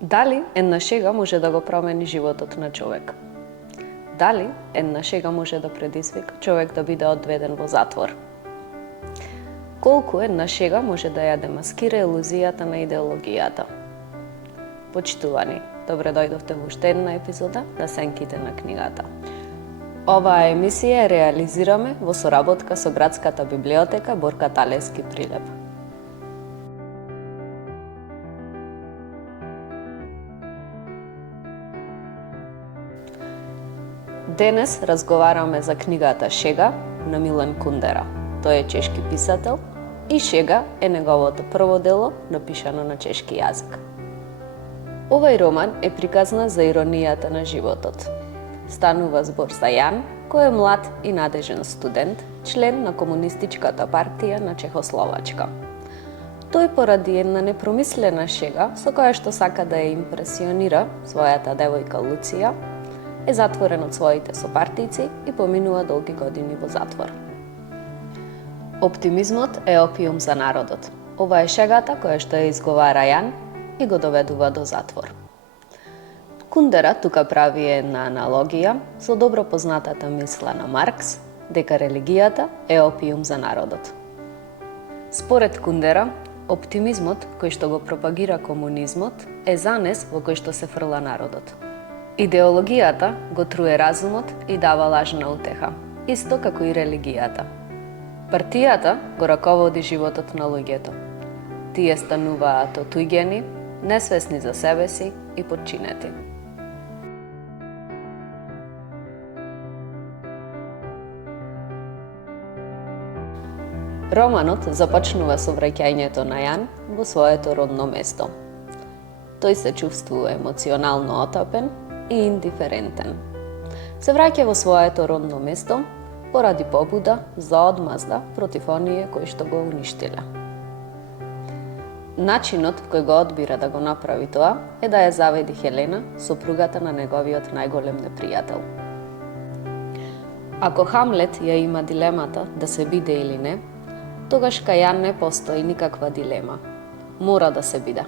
Дали една шега може да го промени животот на човек? Дали една шега може да предизвика човек да биде одведен во затвор? Колку една шега може да ја демаскира илузијата на идеологијата? Почитувани, добре дојдовте во уште една епизода на Сенките на книгата. Оваа емисија реализираме во соработка со Градската библиотека Борка Талевски Прилеп. Денес разговараме за книгата Шега на Милан Кундера. Тој е чешки писател и Шега е неговото прво дело напишано на чешки јазик. Овај роман е приказна за иронијата на животот. Станува збор за Јан, кој е млад и надежен студент, член на Комунистичката партија на Чехословачка. Тој поради една непромислена шега со која што сака да ја импресионира својата девојка Луција, е затворен од своите сопартици и поминува долги години во затвор. Оптимизмот е опиум за народот. Ова е шегата која што ја изговара Јан и го доведува до затвор. Кундера тука прави една аналогија со добро познатата мисла на Маркс дека религијата е опиум за народот. Според Кундера, оптимизмот кој што го пропагира комунизмот е занес во кој што се фрла народот. Идеологијата го труе разумот и дава лажна утеха, исто како и религијата. Партијата го раководи животот на луѓето. Тие стануваат отуѓени, несвесни за себе си и подчинети. Романот започнува со враќањето на Јан во своето родно место. Тој се чувствува емоционално отапен и индиферентен. Се враќа во своето родно место поради побуда за одмазда против оние кои што го уништиле. Начинот кој го одбира да го направи тоа е да ја заведи Хелена, сопругата на неговиот најголем непријател. Ако Хамлет ја има дилемата да се биде или не, тогаш кај Јан не постои никаква дилема. Мора да се биде.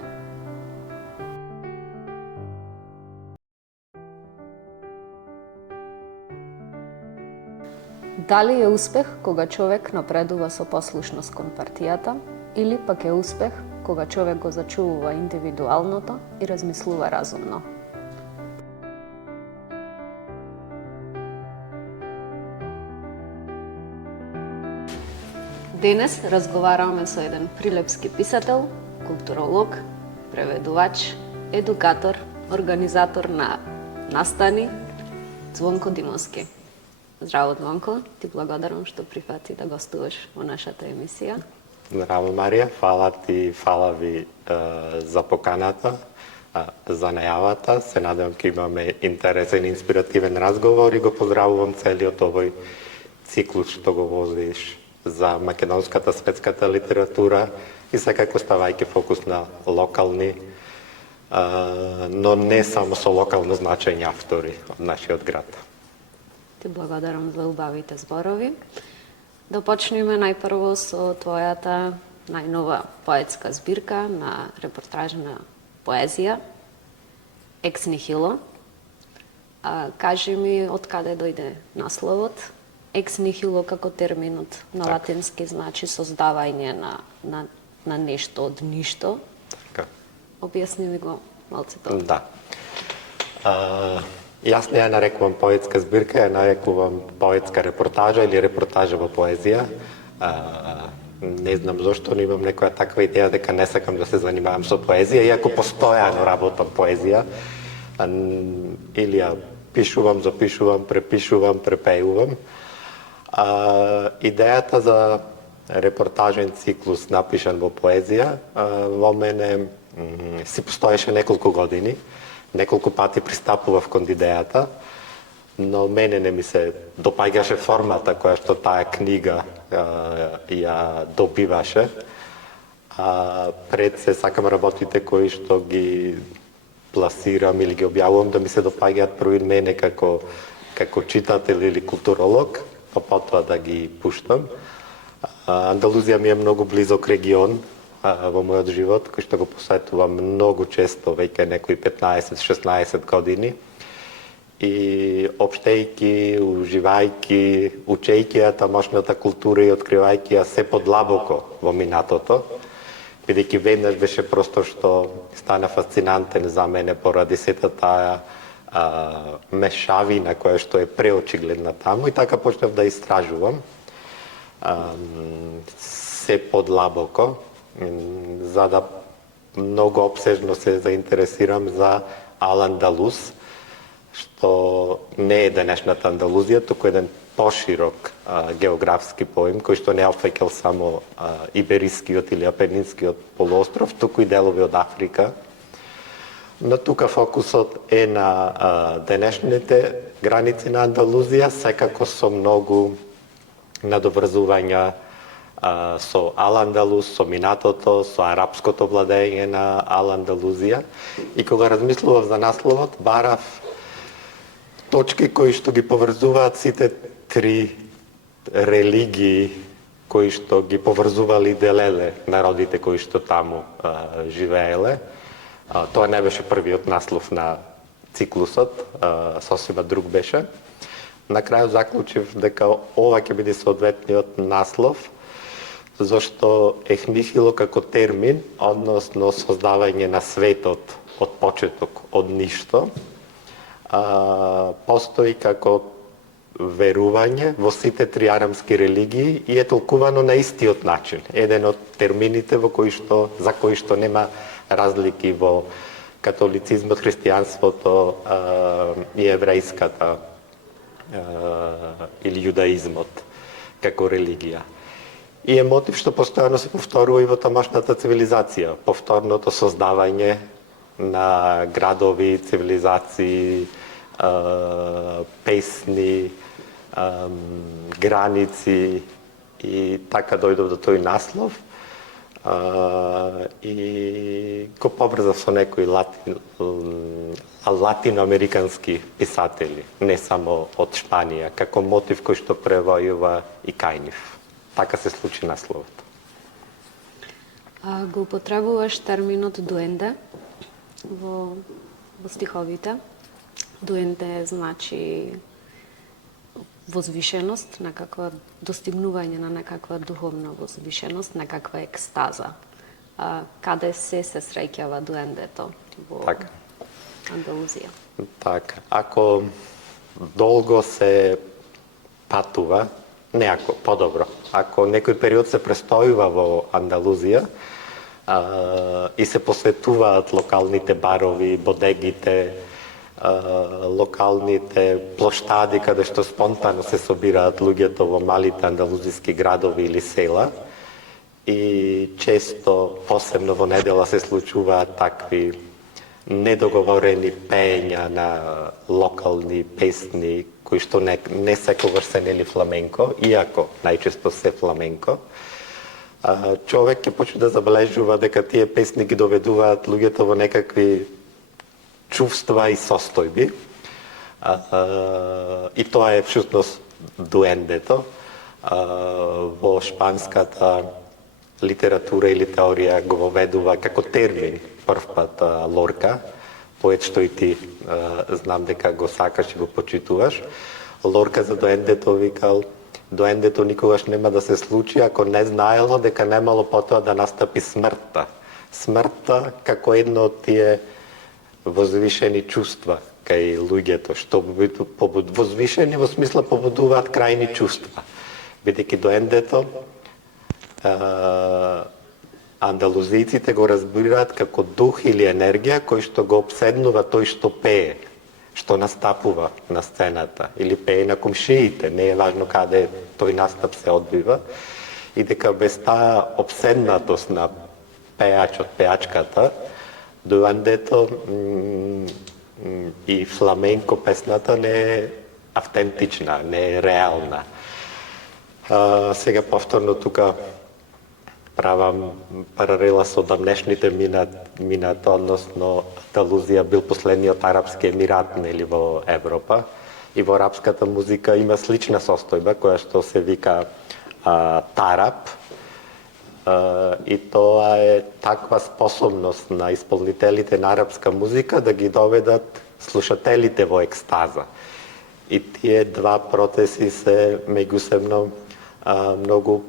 Дали е успех кога човек напредува со послушност кон партијата, или пак е успех кога човек го зачувува индивидуалното и размислува разумно? Денес разговараме со еден прилепски писател, културолог, преведувач, едукатор, организатор на настани, Звонко Димовски. Здраво, Звонко, ти благодарам што прифати да гостуваш во нашата емисија. Здраво, Марија, фала ви за поканата, за најавата. Се надевам ќе имаме интересен и инспиративен разговор и го поздравувам целиот овој циклус што го возиш за македонската светската литература и секако ставајќи фокус на локални, но не само со локално значење автори од нашиот град. Ти благодарам за убавите зборови. Да почнеме најпрво со твојата најнова поетска збирка на репортажна поезија Екс нихило. Кажи ми од каде дојде насловот? Екс нихило како терминот на латински значи создавање на нешто од ништо. Така. Објасни ми го малце тоа. Да. Јас не ја нарекувам поетска збирка, ја нарекувам поетска репортажа или репортажа во поезија. Не знам зошто, но имам некоја таква идеја дека не сакам да се занимавам со поезија, иако постојано работам поезија. Или ја пишувам, запишувам, препишувам, препејувам. Идејата за репортажен циклус напишан во поезија во мене си постоеше неколку години. Неколку пати пристапував кон идејата, но мене не ми се допаѓаше формата која што таа книга ја добиваше. Пред се сакам работите кои што ги пласирам или ги објавувам да ми се допаѓаат први мене како читател или културолог, па потоа да ги пуштам. Андалузија ми е многу близок регион, во мојот живот, кој што го посетувам многу често, веќе некои 15-16 години. И општејки, уживајки, учејки ја тамошната култура и откривајки ја се подлабоко во минатото, бидејќи веднаш беше простор што стана фасцинантен за мене поради сета таа мешавина која што е преочигледна таму и така почнав да истражувам се подлабоко, за да многу опсежно се заинтересирам за Ал-Андалус, што не е денешната Андалузија, туку еден поширок географски поим, кој што не опфаќал само Иберискиот или Апенинскиот полуостров, туку и делови од Африка. Но тука фокусот е на денешните граници на Андалузија, секако со многу надоврзувања со Ал-Андалус, со минатото, со арапското владење на Ал-Андалузија. И кога размислував за насловот, барав точки кои што ги поврзуваат сите три религии кои што ги поврзували и делеле народите кои што таму живееле. Тоа не беше првиот наслов на циклусот, сосема друг беше. На крајот заклучив дека ова ќе биде соодветниот наслов, зашто ехнихило како термин, односно создавање на светот од почеток, од ништо, постои како верување во сите три арамски религии и е толкувано на истиот начин. Еден од термините за кои што нема разлики во католицизмот, христијанството и еврејската или јудаизмот како религија. И е мотив што постојано се повторува и во тамошната цивилизација, повторното создавање на градови, цивилизации, песни, граници и така дојдов до тој наслов. И го поврзав со некои латиноамерикански писатели, не само од Шпанија, како мотив кој што превојува и кај нив. Така се случи насловот. Го употребуваш терминот дуенде во стиховите. Дуенде значи возвишеност, некаква достигнување на некаква духовна возвишеност, некаква екстаза. Каде се среќава дуендето во Андалузија? Така, ако долго се патува, подобро, ако некој период се престојува во Андалузија и се посветуваат локалните барови, бодегите, локалните плоштади каде што спонтано се собираат луѓето во малите андалузиски градови или села, и често, посебно во недела, се случуваат такви недоговорени пеења на локални песни кои што не секогаш се нели фламенко, иако најчесто се фламенко. Човек ќе почне да забележува дека тие песни ги доведуваат луѓето во некакви чувства и состојби. И тоа е всушност дуендето. Во шпанската литература или теорија го воведува како термин првпат Лорка, поет што и ти знам дека го сакаш и го почитуваш. Лорка за дуендето викал: дуендето никогаш нема да се случи ако не знаело дека немало потоа да настапи смртта. Смртта како едно од тие возвишени чувства кај луѓето, што возвишени во смисла побудуваат крајни чувства. Бидејќи дуендето андалузијците го разбираат како дух или енергија кој што го обседнува тој што пее, што настапува на сцената или пее на комшиите, не е важно каде тој настап се одбива, и дека без таа обседнатост на пеачот, пеачката, дуендето и фламенко песната не е автентична, не е реална. Сега повторно тука правам паралела со дамнешните минат, односно Андалузија бил последниот арапски емират нели во Европа, и во арапската музика има слична состојба која што се вика тарап, и тоа е таква способност на исполнителите на арапска музика да ги доведат слушателите во екстаза. И тие два процеси се меѓусебно многу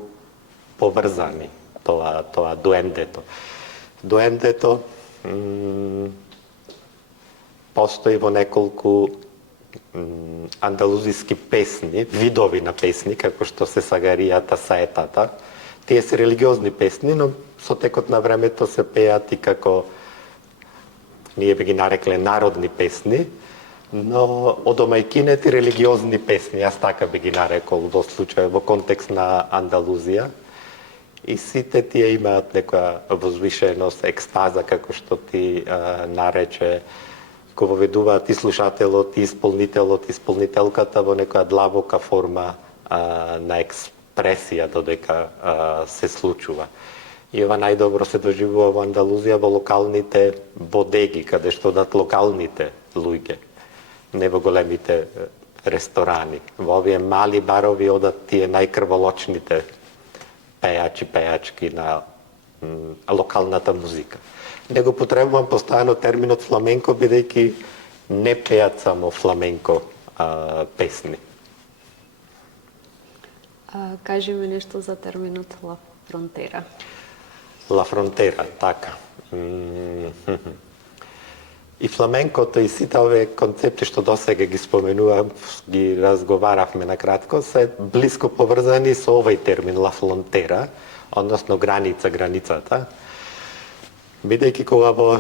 поврзани, тоа дуендето. Дуендето постои во неколку андалузиски песни, видови на песни, како што се сагаријата, саетата. Тие се религиозни песни, но со текот на времето се пеат и како, ние би ги нарекле народни песни, но од омајкинети религиозни песни, јас така би ги нарекол во случај, во контекст на Андалузија. И сите тие имаат некоја возвишеност, екстаза, како што ти нарече, го воведуваат и слушателот, и исполнителот, и исполнителката во некоја длабока форма на експресија додека се случува. И ова најдобро се доживува во Андалузија во локалните бодеги, каде што дат локалните луѓе, не во големите ресторани. Во овие мали барови одат тие најкрволочните пејачи, пејачки на локалната музика. Не го потребувам постојано терминот фламенко, бидејќи не пеат само фламенко песни. Кажи ми нешто за терминот ла фронтера. Ла фронтера, така. И фламенкото и сите овие концепти што досега ги споменувам, ги разговаравме на кратко, се блиско поврзани со овој термин ла фронтера, односно граница, границата. Бидејќи кога во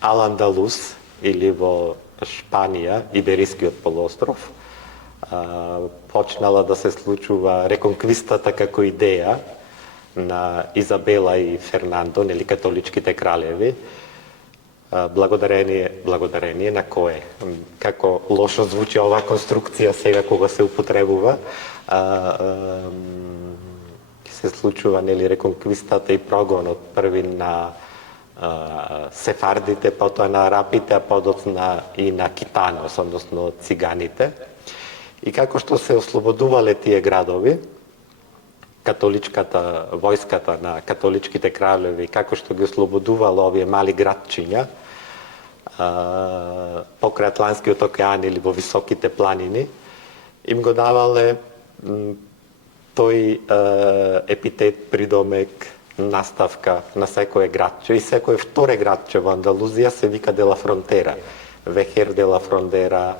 Ал-Андалус или во Шпанија, Иберискиот полуостров, почнала да се случува реконквистата како идеја на Изабела и Фернандо, нели католичките кралеви, благодарение на кое? Како лошо звучи оваа конструкција сега кога се употребува, се случува нели реконквистата и прогонот први на сефардите, потоа на арапите, а подоцна и на китанос, односно циганите. И како што се ослободувале тие градови, католичката војската на католичките кралеви, како што ги ослободувала овие мали градчиња покрај Атлантскиот океан или во високите планини, им го давале тој епитет, придомек, наставка на секое градче. И секое вторе градче во Андалузија се вика де ла фронтера. Вехер де ла фронтера,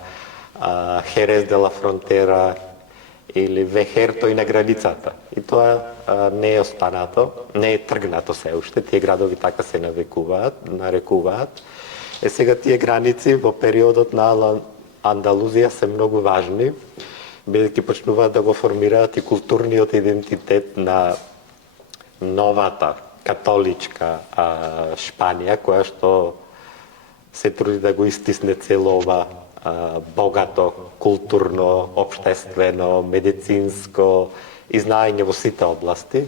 Херес де ла фронтера или Вехер тој на границата. И тоа не е останато, не е тргнато се уште, тие градови така се нарекуваат. Сега тие граници во периодот на Андалузија се многу важни, бидејќи почнуваат да го формираат и културниот идентитет на новата католичка Шпанија, која што се труди да го истисне цело ова богато, културно, општествено, медицинско и знаење во сите области,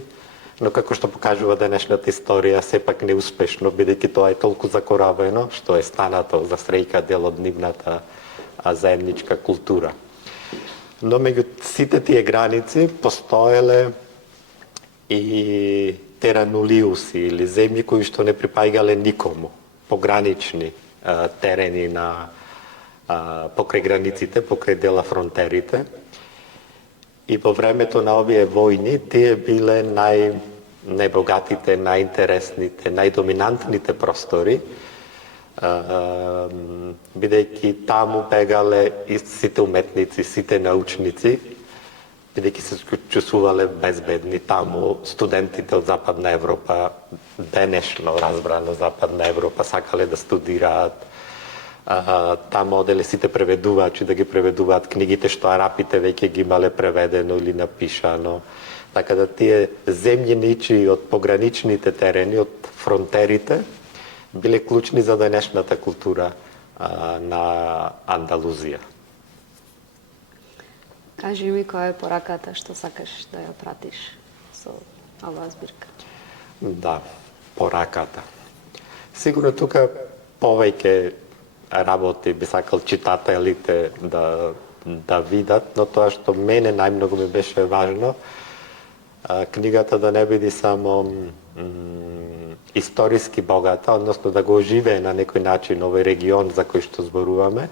но како што покажува денешната историја, сепак неуспешно, бидејќи тоа е толку закоравено, што е станато за среќа дел од нивната заедничка култура. Но меѓу сите тие граници постоеле и теранулиуси или земји кои што не припаѓале никому, погранични терени на покрај границите, покрај дела фронтерите. И во времето на овие војни тие биле најбогатите, најинтересните, најдоминантните простори, бидејќи таму бегале и сите уметници, сите научници, бидејќи се чувствувале безбедни таму. Студентите од Западна Европа, денешно разбрано Западна Европа, сакале да студираат. Таму оделе сите преведувачи да ги преведуваат книгите што арапите веќе ги имале преведено или напишано. Така да тие земјиничи од пограничните терени, од фронтерите, биле клучни за денешната култура на Андалузија. Кажи ми која е пораката што сакаш да ја пратиш со оваа збирка? Да, пораката. Сигурно тука повеќе работи би сакал читателите да видат, но тоа што мене најмногу ми беше важно книгата да не биде само историски богата, односно да го оживее на некој начин овој регион за кој што зборуваме,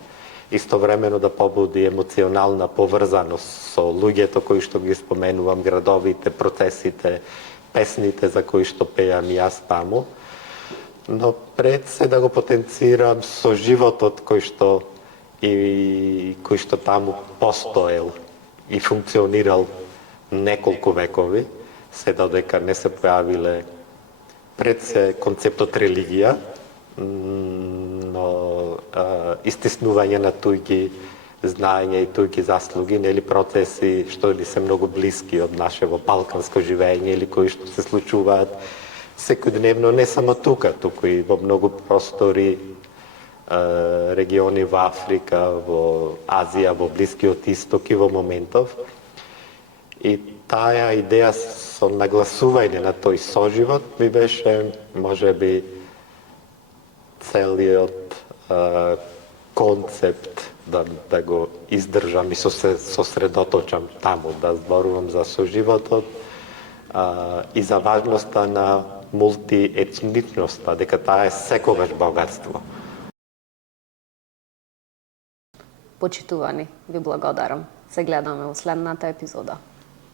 истовремено да побуди емоционална поврзаност со луѓето кои што ги споменувам, градовите, процесите, песните за кои што пеам и јас таму, но пред се да го потенцирам со животот кој што таму постоел и функционирал неколку векови, се додека не се појавиле пред се концептот религија, но истиснување на туѓи знаење и туѓи заслуги, нели процеси што ли се многу блиски од нашево балканско живење или кои што се случуваат секојдневно не само тука, туку и во многу простори, региони во Африка, во Азија, во Блискиот Исток и во моментов. И таа идеја со нагласување на тој соживот ми беше, можеби, целиот концепт да го издржам и се сосредоточам таму, да зборувам за соживотот и за важноста на мултиетничноста, дека таа е секогаш богатство. Почитувани, ви благодарам. Се гледаме во следната епизода.